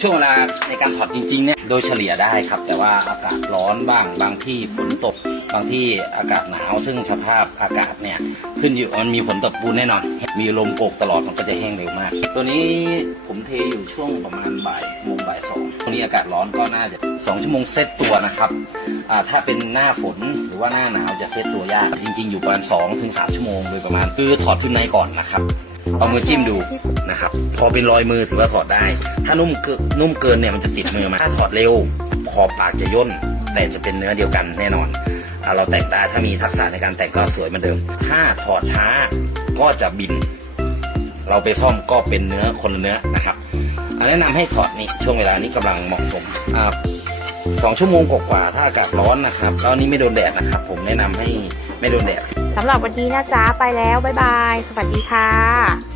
ช่วงเวลาในการถอดจริงๆเนี่ยโดยเฉลี่ยได้ครับ แต่ว่าอากาศร้อนบ้างบางที่ฝนตก บางที่อากาศหนาวซึ่งสภาพอากาศเนี่ยขึ้นอยู่มันมีผลต่อปูนแน่นอน มีลมโกกตลอดมันก็จะแห้งเร็วมาก ตัวนี้ผมเทอยู่ช่วงประมาณบ่ายโมงบ่ายสองตรงนี้อากาศร้อนก็น่าจะสองชั่วโมงเซตตัวนะครับถ้าเป็นหน้าฝนหรือว่าหน้าหนาวจะเซตตัวยากจริง ๆ อยู่ประมาณ2ถึง3ชั่วโมงโดยประมาณคือถอดขึ้นในก่อนนะครับ เอามือจิ้มดูนะครับ พอเป็นรอยมือถือว่าถอดได้ ถ้านุ่มเกินนุ่มเกินเนี่ยมันจะติดมือมาถ้าถอดเร็วขอบปากจะย่นแต่จะเป็นเนื้อเดียวกันแน่นอนเราแต่งได้ถ้ามีทักษะในการแต่งก็สวยเหมือนเดิม ถ้าถอดช้าก็จะบิน เราไปซ่อมก็เป็นเนื้อคนละเนื้อนะครับแนะนำให้ถอดนี่ช่วงเวลานี้กำลังเหมาะสมสองชั่วโมงกว่าถ้าอากาศร้อนนะครับแล้วนี้ไม่โดนแดดนะครับ ผมแนะนำให้ไม่โดนแดด สำหรับวันนี้นะจ๊ะไปแล้ว บ๊ายบาย สวัสดีค่ะ